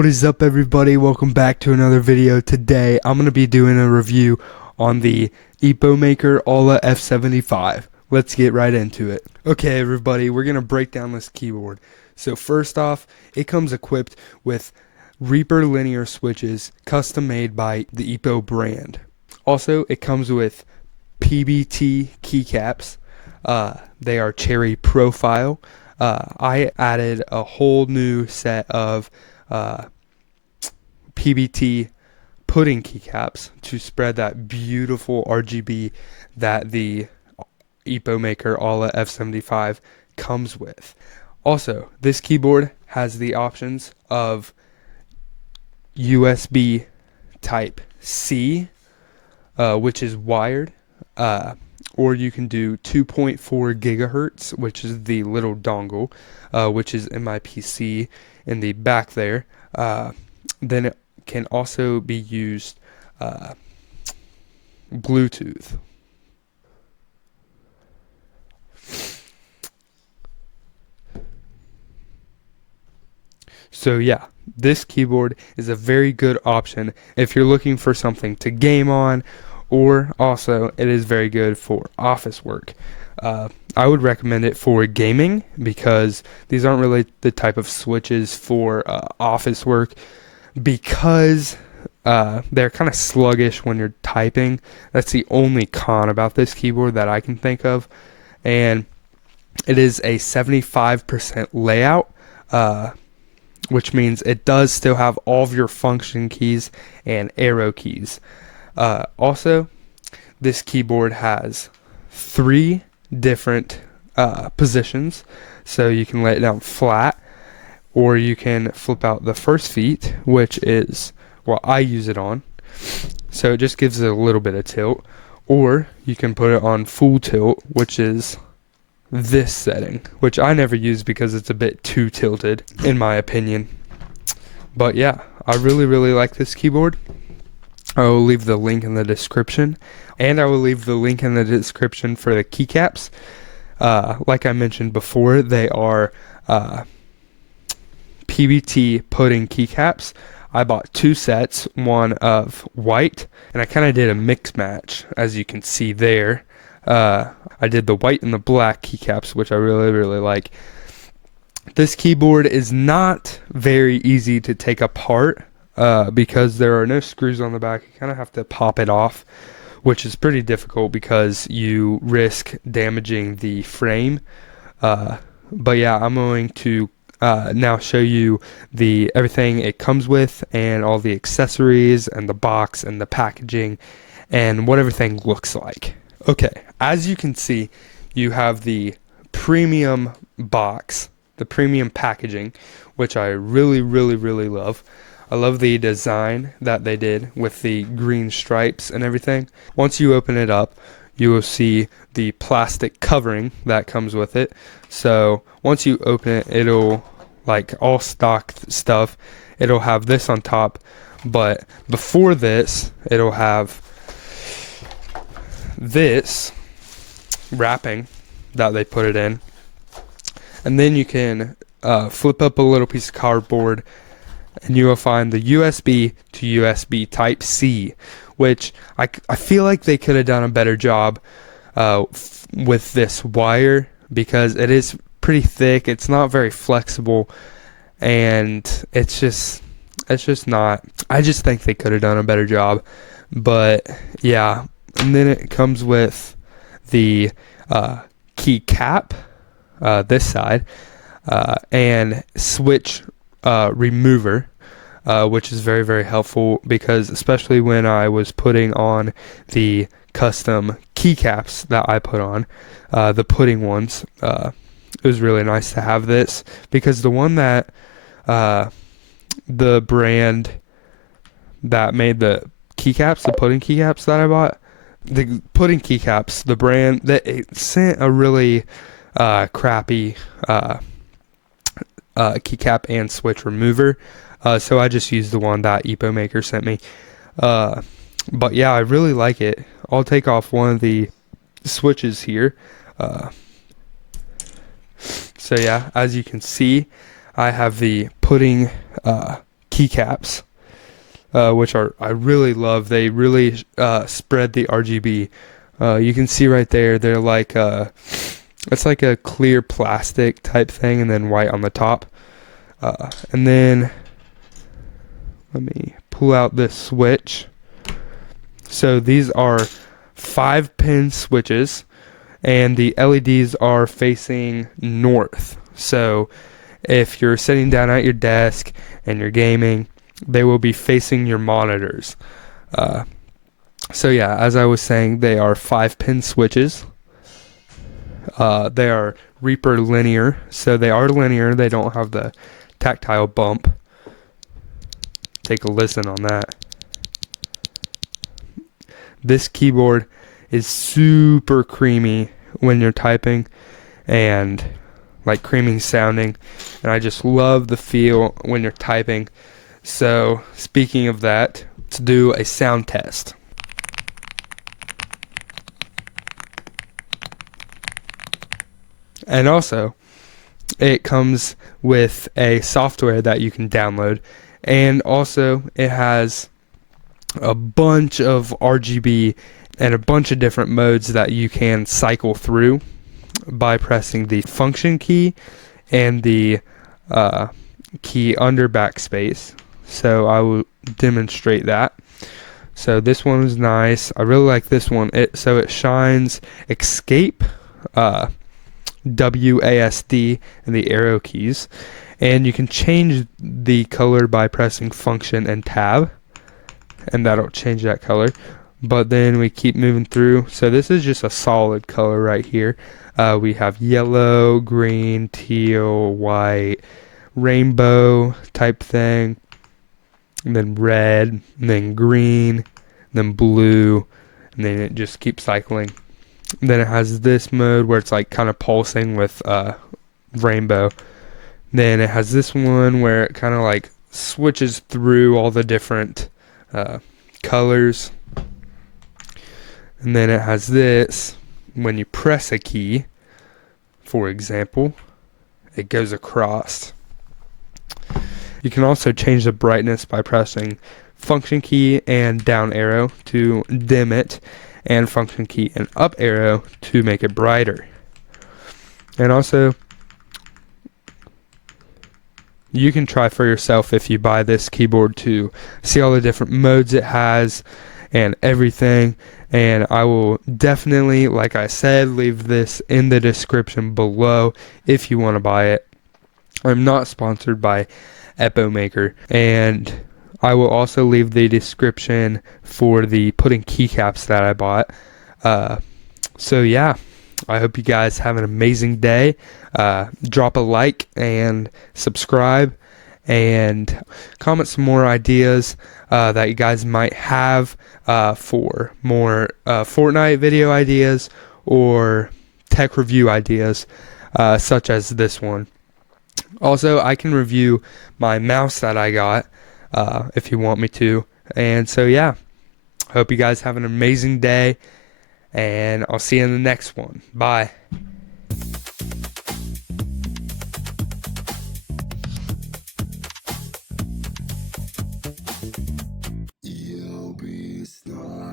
What is up, everybody? Welcome back to another video. Today I'm going to be doing a review on the EpoMaker Aula F75. Let's get right into it. Okay, everybody, we're going to break down this keyboard. So first off, it comes equipped with Reaper linear switches custom made by the Epo brand. Also, it comes with PBT keycaps. They are cherry profile. I added a whole new set of PBT pudding keycaps to spread that beautiful RGB that the EpoMaker Aula F75 comes with. Also, this keyboard has the options of USB type C, which is wired, or you can do 2.4 gigahertz, which is the little dongle, which is in my PC in the back there. Then it can also be used Bluetooth. So yeah, this keyboard is a very good option if you're looking for something to game on, or also it is very good for office work. I would recommend it for gaming because these aren't really the type of switches for office work, because they're kind of sluggish when you're typing. That's the only con about this keyboard that I can think of. And it is a 75% layout, which means it does still have all of your function keys and arrow keys. Also, this keyboard has 3 different positions, so you can lay it down flat, or you can flip out the first feet, which is what I use it on, so it just gives it a little bit of tilt, or you can put it on full tilt, which is this setting, which I never use because it's a bit too tilted in my opinion. But yeah, I really like this keyboard. I will leave the link in the description, and I will leave the link in the description for the keycaps. Like I mentioned before, they are PBT pudding keycaps. I bought 2 sets, one of white, and I kind of did a mix match, as you can see there. I did the white and the black keycaps, which I really like. This keyboard is not very easy to take apart, because there are no screws on the back. You kind of have to pop it off, which is pretty difficult because you risk damaging the frame. But yeah, I'm going to now show you everything it comes with, and all the accessories and the box and the packaging and what everything looks like. Okay, as you can see, you have the premium box, the premium packaging, which I really love. I love the design that they did with the green stripes and everything. Once you open it up, you will see the plastic covering that comes with it. So once you open it, it'll, like all stock stuff, it'll have this on top, but before this, it'll have this wrapping that they put it in. And then you can flip up a little piece of cardboard, and you will find the USB to USB type C, which I feel like they could have done a better job with this wire, because it is pretty thick. It's not very flexible, and it's just not. I just think they could have done a better job. But yeah, and then it comes with the key cap, this side, and switch remover, which is very helpful, because especially when I was putting on the custom keycaps that I put on, the pudding ones, it was really nice to have this, because the one that the brand that made the keycaps, the pudding keycaps that I bought, the pudding keycaps, the brand that it sent a really crappy keycap and switch remover, so I just used the one that EpoMaker sent me. But yeah, I really like it. I'll take off one of the switches here. So yeah, as you can see, I have the pudding keycaps, which I really love. They really spread the RGB. You can see right there, they're like it's like a clear plastic type thing, and then white on the top. And then let me pull out this switch. So these are 5-pin switches, and the LEDs are facing north. So if you're sitting down at your desk and you're gaming, they will be facing your monitors. So yeah, as I was saying, they are 5-pin switches. They are Reaper linear, so they are linear. They don't have the tactile bump. Take a listen on that. This keyboard is super creamy when you're typing, and like creamy sounding, and I just love the feel when you're typing. So speaking of that, let's do a sound test. And also, it comes with a software that you can download, and also it has a bunch of RGB and a bunch of different modes that you can cycle through by pressing the function key and the key under backspace. So I will demonstrate that. So this one is nice. I really like this one. So it shines escape, WASD, and the arrow keys, and you can change the color by pressing function and tab, and that'll change that color. But then we keep moving through. So this is just a solid color right here. We have yellow, green, teal, white, rainbow type thing, and then red, and then green, and then blue, and then it just keeps cycling. And then it has this mode where it's like kind of pulsing with rainbow. Then it has this one where it kind of like switches through all the different colors. And then it has this, when you press a key, for example, it goes across. You can also change the brightness by pressing function key and down arrow to dim it, and function key and up arrow to make it brighter. And also, you can try for yourself if you buy this keyboard to see all the different modes it has and everything. And I will definitely, like I said, leave this in the description below if you want to buy it. I'm not sponsored by EpoMaker, and I will also leave the description for the pudding keycaps that I bought. So yeah, I hope you guys have an amazing day. Drop a like and subscribe, and comment some more ideas that you guys might have for more Fortnite video ideas or tech review ideas, such as this one. Also, I can review my mouse that I got if you want me to. And so yeah, hope you guys have an amazing day, and I'll see you in the next one. Bye. You'll be snarling.